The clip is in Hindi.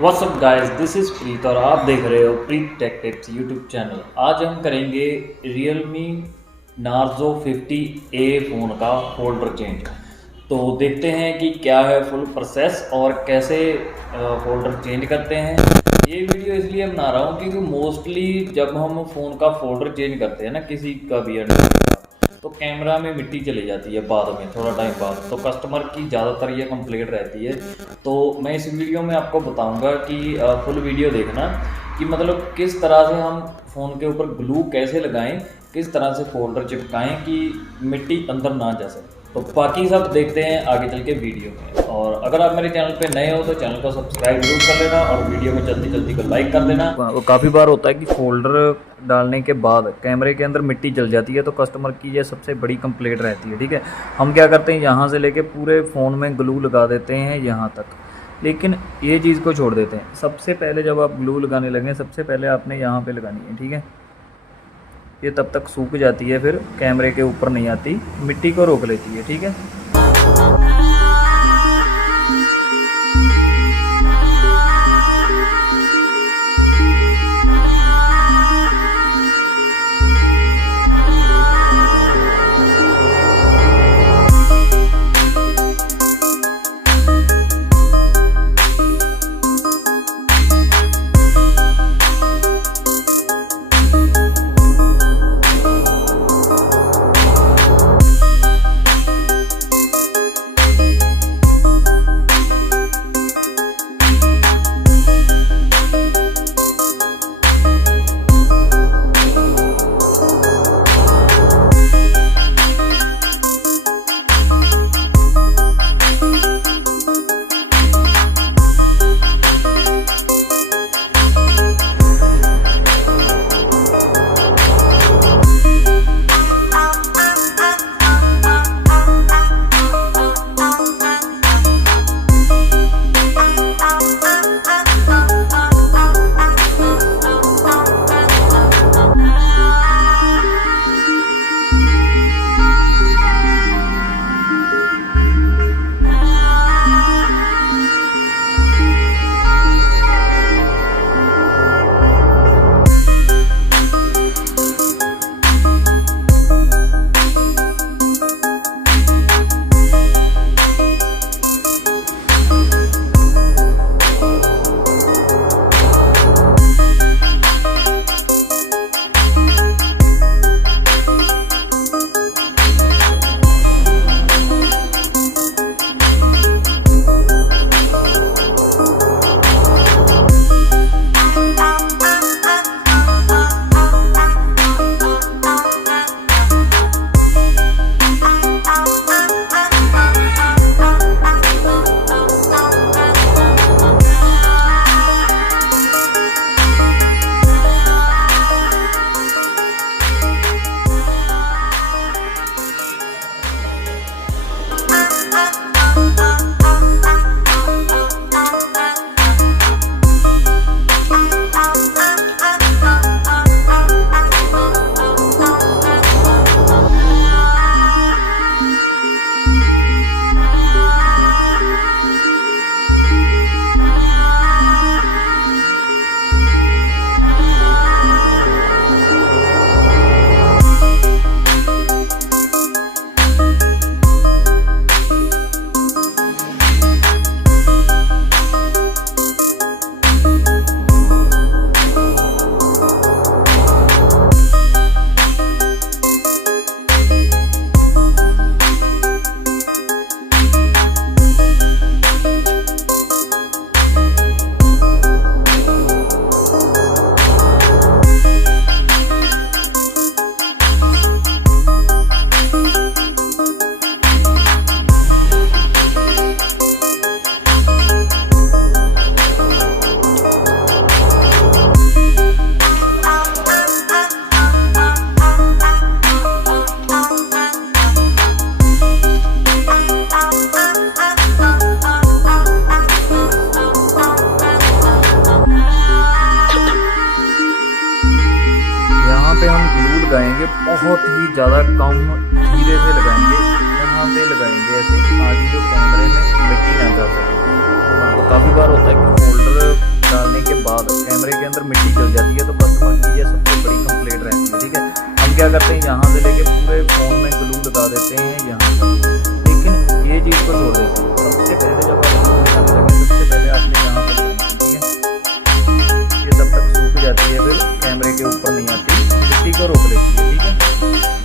What's up guys, this is Preet और आप देख रहे हो Preet tech tips YouTube channel. आज हम करेंगे रियलमी नार्जो 50A फ़ोन का फोल्डर चेंज। तो देखते हैं कि क्या है फुल प्रोसेस और कैसे फोल्डर चेंज करते हैं। ये वीडियो इसलिए बना रहा हूँ क्योंकि मोस्टली जब हम फ़ोन का फोल्डर चेंज करते हैं ना, किसी का भी तो कैमरा में मिट्टी चली जाती है बाद में, थोड़ा टाइम बाद। तो कस्टमर की ज़्यादातर ये कंप्लेंट रहती है। तो मैं इस वीडियो में आपको बताऊंगा कि फुल वीडियो देखना कि मतलब किस तरह से हम फ़ोन के ऊपर ग्लू कैसे लगाएं, किस तरह से फोल्डर चिपकाएं कि मिट्टी अंदर ना जा सके। तो बाकी सब देखते हैं आगे चल के वीडियो में। और अगर आप मेरे चैनल पे नए हो तो चैनल को सब्सक्राइब जरूर कर लेना और वीडियो में जल्दी जल्दी को लाइक कर देना। वो काफ़ी बार होता है कि फोल्डर डालने के बाद कैमरे के अंदर मिट्टी जल जाती है, तो कस्टमर की ये सबसे बड़ी कंप्लेंट रहती है। ठीक है, हम क्या करते हैं, यहाँ से लेके पूरे फ़ोन में ग्लू लगा देते हैं यहाँ तक, लेकिन ये चीज़ को छोड़ देते हैं। सबसे पहले जब आप ग्लू लगाने लगें, सबसे पहले आपने यहाँ पे लगानी है। ठीक है, ये तब तक सूख जाती है, फिर कैमरे के ऊपर नहीं आती, मिट्टी को रोक लेती है। ठीक है, पे हम ग्लू लगाएंगे, बहुत ही ज़्यादा कम धीरे से लगाएंगे, यहाँ पे लगाएंगे ऐसे ताकि जो कैमरे में मिट्टी ना जा सके। काफ़ी बार होता है कि फोल्डर डालने के बाद कैमरे के अंदर मिट्टी चल जाती है, तो कस्टमर की ये सबसे बड़ी कंप्लेंट रहती है। ठीक है, हम क्या करते हैं यहाँ से लेके पूरे फ़ोन में ग्लू लगा देते हैं यहाँ तक, लेकिन ये चीज़ को छोड़ देते हैं। सबसे पहले जब आप ग्लू लगाते हैं, सबसे पहले आपने यहाँ पर लगाना है। ठीक है, ये तब तक सूख जाती है, फिर कैमरे के ऊपर नहीं आती, मिट्टी को रोक लेती है। ठीक है।